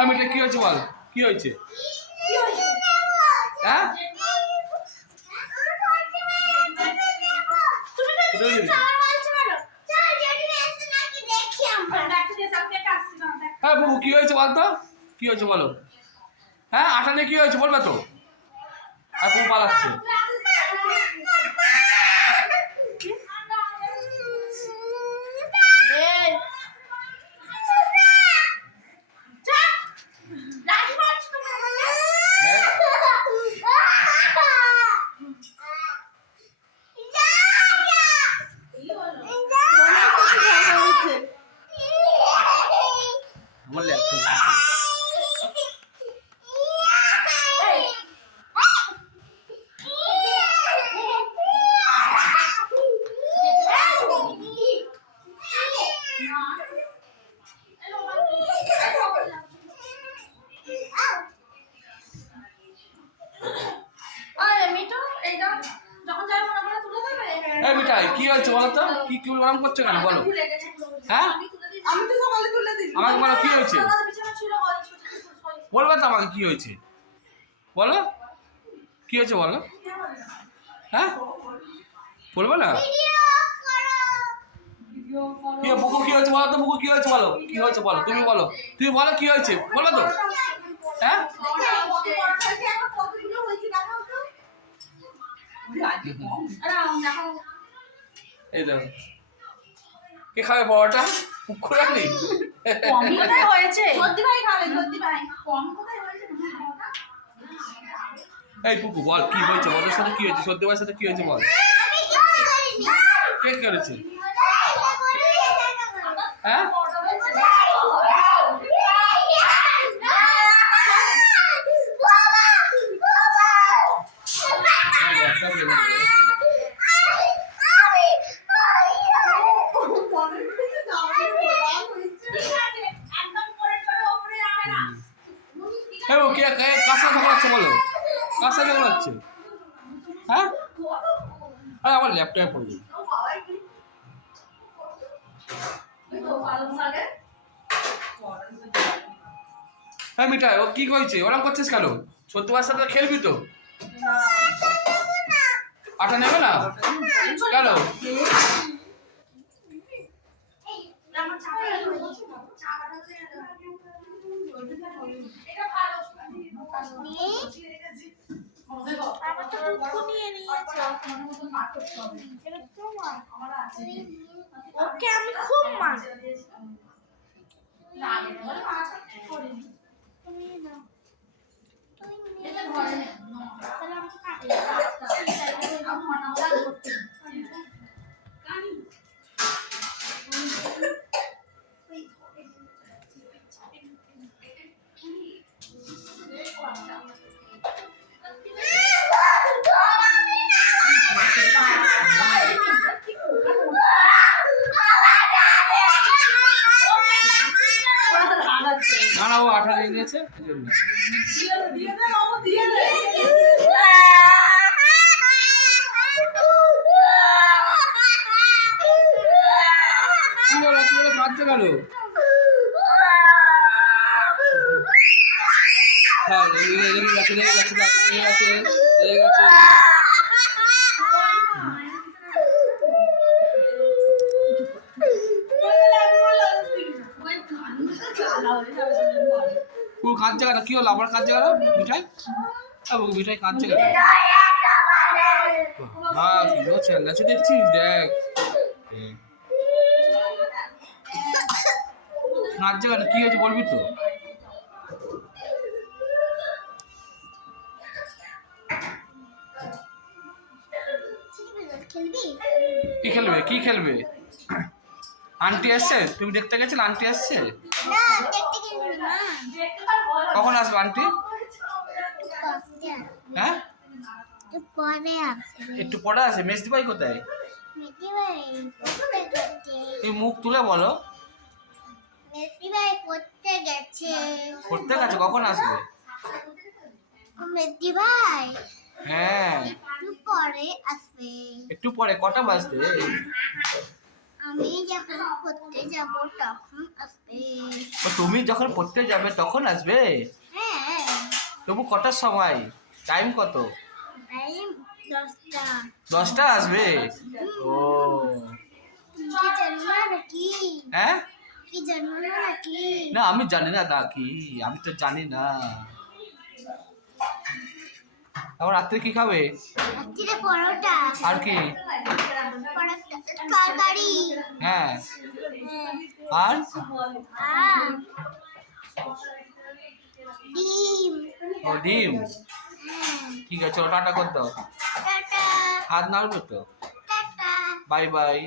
আমি এটা কি হয়েছে বল, কি হয়েছে? হ্যাঁ হ্যাঁ বাবু কি হয়েছে বলতো, কি হয়েছে বলো? হ্যাঁ আটা নিয়ে কি হয়েছে বলবে তো? আর বউ পালাচ্ছে। কি হয়েছে বলো তো, কি কি গরম করছো কেন বলো? হ্যাঁ আমাকে বলো কি হয়েছে, বলবে তো আমাকে কি হয়েছে বলো, কি হয়েছে বলো? হ্যাঁ বলবে না? কি বুকু কি হয়েছে বলো তো, বুকু কি হয়েছে বলো, কি হয়েছে বলো, তুমি বলো, তুমি বলো কি হয়েছে বলো তো। হ্যাঁ এই দেখো কে খাবে বড়টা পুকুর আনি এই পুকু বল কি হয়েছে, ওদের সাথে কি হয়েছে, সর্দি ভাইয়ের সাথে কি হয়েছে বল? কে করেছে? হ্যাঁ কার সাথে ঝগড়া হচ্ছে বলো, কার সাথে ঝগড়া হচ্ছে? হ্যাঁ আরে আমার ল্যাপটপে পড়ে যাবে। হ্যাঁ মিঠাই ও কি কইছে, ওরকম করছিস কেন? সত্যি ভাইয়ের সাথে খেলবি তো? আটা নেবে না কেন? ওকে আমি খুব মানি। না না ও আঠা নিয়ে নিয়েছে খাচ্ছে কেন? কাঁদছে কেন, কি হলো আবার কাঁদছে কেন মিঠাই? মিঠাই কাঁদছে কেন? হ্যাঁ কি হচ্ছে নাচে দেখছিস, দেখ কাঁদছে কেন, কি হয়েছে বলবি তো? কি খেলবে, কি খেলবে? আন্টি আসছে, তুমি দেখতে গেছিলে আন্টি আসছে? কখন আসবে আন্টি? হ্যাঁ একটু পরে আসে। মেজদি ভাই কোথায়? তুমি মুখ তুলে বলো। পড়তে গেছে। কখন আসবে? মেজদি ভাই হ্যাঁ একটু পরে আসবে। একটু পরে, কটা বাজবে? আমি যখন পড়তে যাব তখন আসবে। তো তুমি যখন পড়তে যাবে তখন আসবে? হ্যাঁ, তবু কটার সময়? টাইম কত? টাইম 10টা। 10টা আসবে? ও তুমি কি জানো না নাকি? হ্যাঁ, কি জানো না নাকি? না আমি জানি না দা কি, আমি তো জানি না। আবার রাত্রে কি খাবে? রাত্রিরে পরোটা। আর কি? পরোটা, তরকারি। হ্যাঁ, হ্যাঁ, আর আর ডিম। ও ডিম। হ্যাঁ, ঠিক আছে, চলো টাটা করে দাও। টাটা, হাত নাড়বে তো। টাটা। Bye bye.